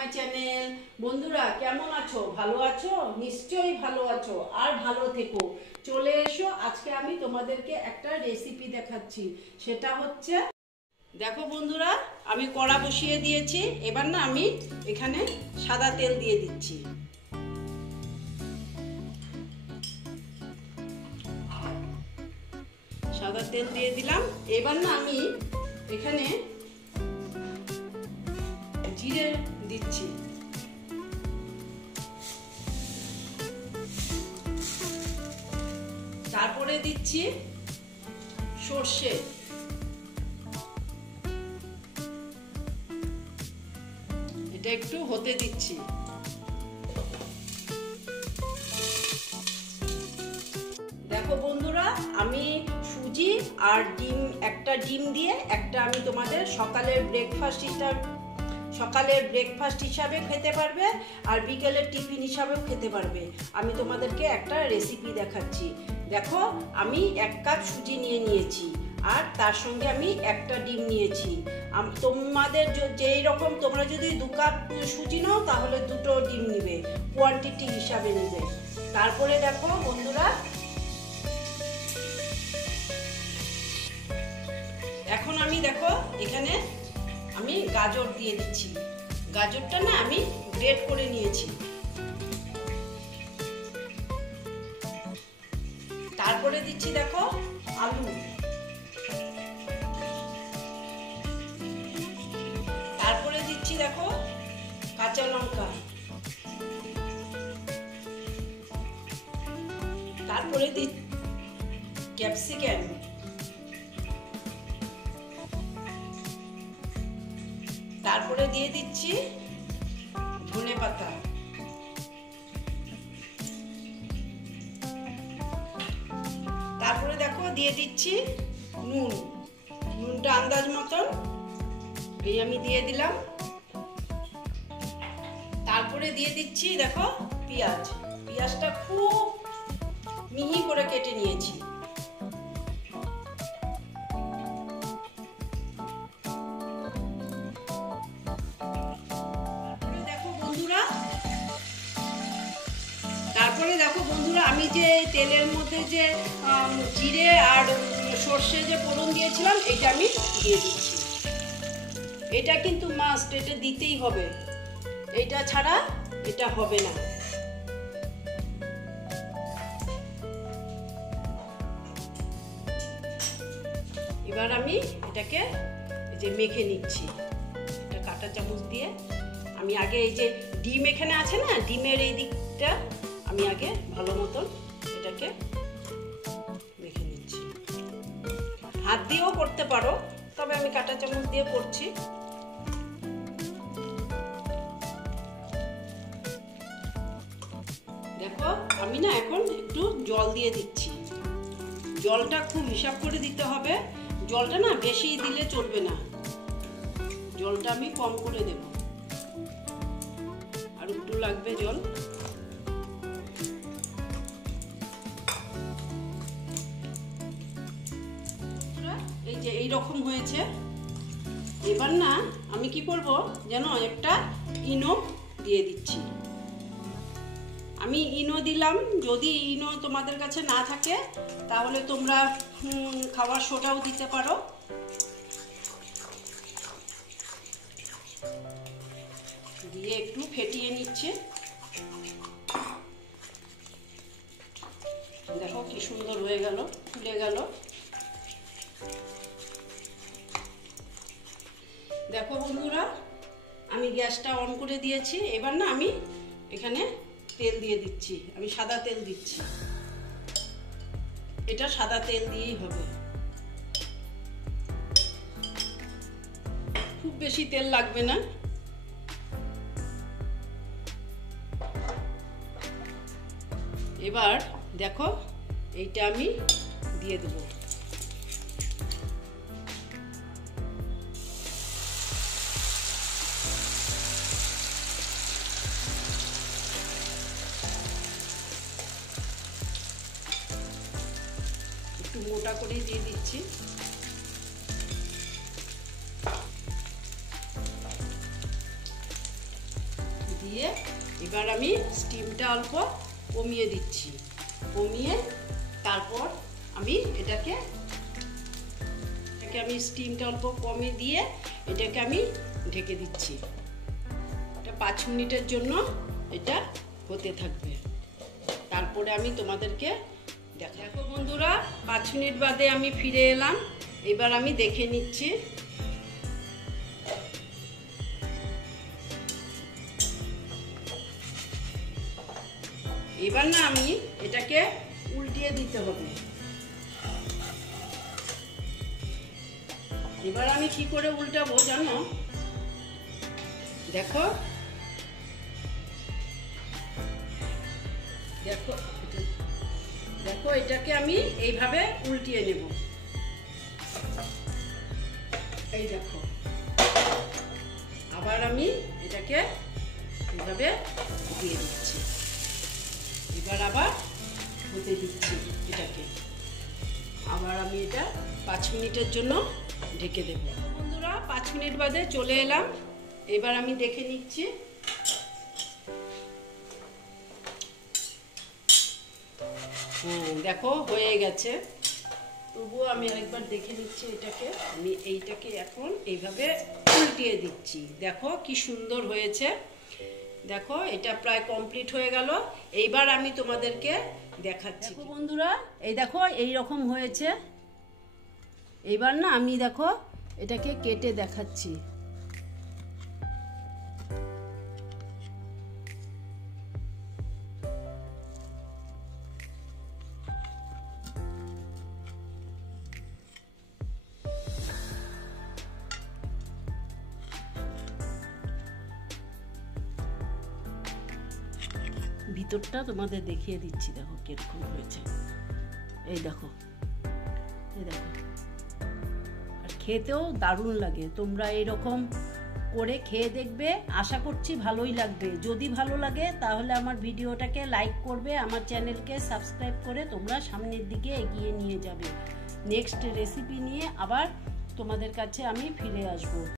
My channel. বন্ধুরা কেমন আছো? ভালো আছো? নিশ্চয়ই ভালো আছো, আর ভালো থেকো। চলে এসো, আজকে আমি তোমাদেরকে একটা রেসিপি দেখাচ্ছি। সেটা হচ্ছে, দেখো বন্ধুরা, আমি কড়া বসিয়ে দিয়েছি। এবার না আমি এখানে সাদা তেল দিয়ে দিচ্ছি। সাদা তেল দিয়ে দিলাম। এবার না আমি এখানে জিরে দিচ্ছি। তারপরে দিচ্ছি সর্ষে। এটা একটু হতে দিচ্ছি। দেখো বন্ধুরা, আমি সুজি আর একটা ডিম দিয়ে আমি তোমাদের সকালের ব্রেকফাস্ট হিসাবে খেতে পারবে, আর বিকেলের টিফিন হিসাবেও খেতে পারবে। আমি তোমাদেরকে একটা রেসিপি দেখাচ্ছি। দেখো, আমি 1 কাপ সুজি নিয়েছি, আর তার সঙ্গে আমি একটা ডিম নিয়েছি। তোমাদের যেই রকম, তোমরা যদি 2 কাপ সুজি নাও তাহলে 2টো ডিম নিবে, কোয়ান্টিটি হিসাবে নিবে। তারপরে দেখো বন্ধুরা, এখন আমি দেখো এখানে আমি গাজর দিয়ে দিচ্ছি। গাজরটা না আমি গ্রেট করে নিয়েছি। তারপরে দিচ্ছি দেখো আলু। তারপরে দিচ্ছি দেখো কাঁচা লঙ্কা। তারপরে দিচ্ছি ক্যাপসিকাম। তারপরে দিয়ে দিচ্ছি ধনেপাতা। তারপরে দেখো দিয়ে দিচ্ছি নুনটা আন্দাজ মতন এই আমি দিয়ে দিলাম। তারপরে দিয়ে দিচ্ছি দেখো পেঁয়াজটা খুব মিহি করে কেটে নিয়েছি। তারপরে দেখো বন্ধুরা, আমি যে তেলের মধ্যে যে জিরে আর সর্ষে যে ফোড়ন দিয়েছিলাম, এটা আমি দিয়ে দিচ্ছি। এটা কিন্তু মাস্ট, এটা দিতেই হবে, এটা ছাড়া এটা হবে না। এবার আমি এটাকে মেখে নিচ্ছি। এটা কাঁটা চামচ দিয়ে আমি আগে এই যে ডিম এখানে আছে না, ডিমের এই দিকটা আমি আগে ভালো মতন এটাকে মেখে নিচ্ছি। হাত দিয়েও করতে পারো, তবে আমি কাঁটা চামচ দিয়ে করছি। দেখো আমি না এখন একটু জল দিয়ে দিচ্ছি। জলটা খুব হিসাব করে দিতে হবে। জলটা না বেশি দিলে চলবে না, জলটা আমি কম করে দেব। আর একটু লাগবে জল। এই যে এইরকম হয়েছে। এবার না আমি কি করব যেন একটা ইনো দিয়ে দিচ্ছি। আমি ইনো দিলাম। যদি ইনো তোমাদের কাছে না থাকে তাহলে তোমরা খাবার সোডাও দিতে পারো। দিয়ে একটু ফেটিয়ে নিচ্ছে। দেখো কি সুন্দর হয়ে গেল, ফুলে গেল। দেখো বন্ধুরা, আমি গ্যাসটা অন করে দিয়েছি। এবার না আমি এখানে তেল দিয়ে দিচ্ছি। আমি সাদা তেল দিচ্ছি। এটা সাদা তেল দিয়েই হবে, খুব বেশি তেল লাগবে না। এবার দেখো এইটা আমি দিয়ে দেবো। একটু মোটা করে দিয়ে দিচ্ছি। দিয়ে এবার আমি স্টিমটা অল্প কমিয়ে দিচ্ছি, কমিয়ে তারপর আমি এটাকে আমি স্টিমটা অল্প কমিয়ে দিয়ে এটাকে আমি ঢেকে দিচ্ছি। এটা 5 মিনিটের জন্য এটা হতে থাকবে, তারপরে আমি তোমাদেরকে দেখো বন্ধুরা 5 মিনিট বাদে আমি ফিরে এলাম। এবার আমি দেখে নিচ্ছি। এবার না আমি এটাকে উল্টিয়ে দিতে হবে। এবার আমি কি করে উল্টাবো জানো? দেখো দেখো দেখো এটাকে আমি এইভাবে উল্টিয়ে নেব। এই দেখো, আবার আমি এটাকে এইভাবে দিয়ে দিচ্ছি। এবার আবার হতে দিচ্ছি এটাকে। আবার আমি এটা 5 মিনিটের জন্য ঢেকে দেব। বন্ধুরা 5 মিনিট বাদে চলে এলাম। এবার আমি দেখে নিচ্ছি। দেখো হয়ে গেছে, তবুও আমি আরেকবার দেখে নিচ্ছি এটাকে। আমি এইটাকে এখন এইভাবে উল্টিয়ে দিচ্ছি। দেখো কি সুন্দর হয়েছে। দেখো এটা প্রায় কমপ্লিট হয়ে গেল। এইবার আমি তোমাদেরকে দেখাচ্ছি। দেখো বন্ধুরা, এই দেখো এই রকম হয়েছে। এইবার না আমি দেখো এটাকে কেটে দেখাচ্ছি। ভিতরটা তোমাদের দেখিয়ে দিচ্ছি। দেখো কিরকম হয়েছে। এই দেখো, এই দেখো, আর খেতেও দারুণ লাগে। তোমরা এরকম করে খেয়ে দেখবে, আশা করছি ভালোই লাগবে। যদি ভালো লাগে তাহলে আমার ভিডিওটাকে লাইক করবে, আমার চ্যানেলকে সাবস্ক্রাইব করে তোমরা সামনের দিকে এগিয়ে নিয়ে যাবে। নেক্সট রেসিপি নিয়ে আবার তোমাদের কাছে আমি ফিরে আসবো।